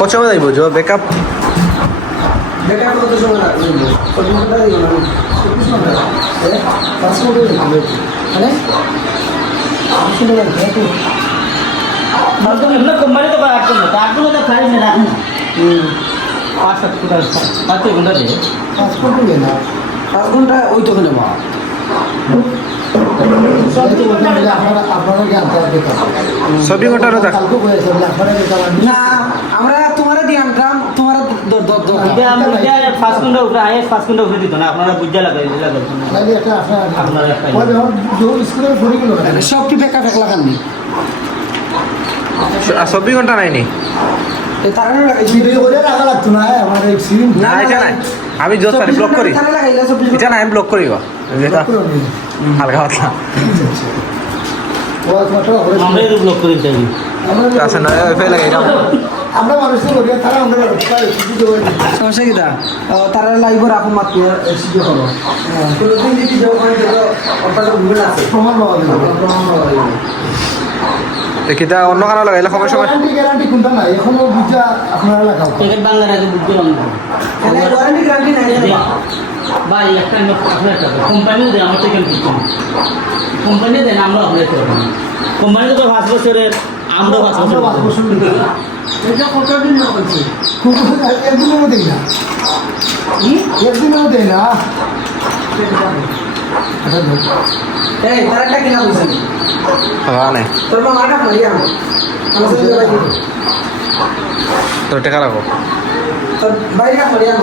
কত সময় যাইব জো ব্যাকআপ বেকার কত সময় লাগবে 24 ঘন্টা দিও না 24 ঘন্টা 5 ঘন্টা দিও মানে 5 ঘন্টা লাগবে तो हमने कंपनी तो बात करना तो आपको तो खाली नहीं रखना 5-7 घंटा 5 घंटा दे 5 ঘন্টা দিও না 5 ঘন্টা ওই তো হলো মা আপনারা কি আনতে বেকার 24 ঘন্টা না থাক কালকে বলেছে আপনারা বেকার না আমরা তোমারে দিয়ে আনতাম তোমার দর ये हम क्या 5 घंटा ऊपर आए 5 घंटा ऊपर दी तो ना अपना बुझा लगा তাহলে একটা আপনারা ওই ধর যে স্কুলে পড়ে গেল সব কি বেকার এক লাগান নি 24 ঘন্টা নাই নি এই তারা ভিডিও করে রাখা লাগতো না আমার এই সিম না এটা নাই আমি যত পারি ব্লক করি তারা লাগাইলা 24 এটা না আমি ব্লক করি গো যেটা হালকা পাতলা ও ফটো করে हमने तो ब्लॉक कर दिया আছে না ওয়াইফাই লাগাই দাও আমরা মানুষের করি তারা আমরা সমস্যা কি দা তারা লাইভ রাখো মাত্র সিডিও করো কোনদিন যদি যাও মানে তো অপারে ভুল আছে প্রমাণ পাওয়া যাবে প্রমাণ পাওয়া যাবে দেখিতা অন্য কারো লাগাইলে সময় সময় গ্যারান্টি কোনটা নাই এখনো বুঝা আপনারা লাগাও টিকিট বাংলা রাখে বুঝতে পারবো ওয়ারেন্টি গ্যারান্টি নাই ভাই একটা নোট আপনার টাকা কোম্পানি দেয় আমার থেকে কিছু কোম্পানি দেন আমরা অপারেট করব কোম্পানি তো 5 বছরের আমরা 5 বছর এটা কত দিন হচ্ছে একদিনের মধ্যে না একদিনের মধ্যে না এই তারা কিনা বলছেন হ্যাঁ নাই তোর মা আটা মারিয়া তোর টাকা রাখো তোর বাইরে মারিয়া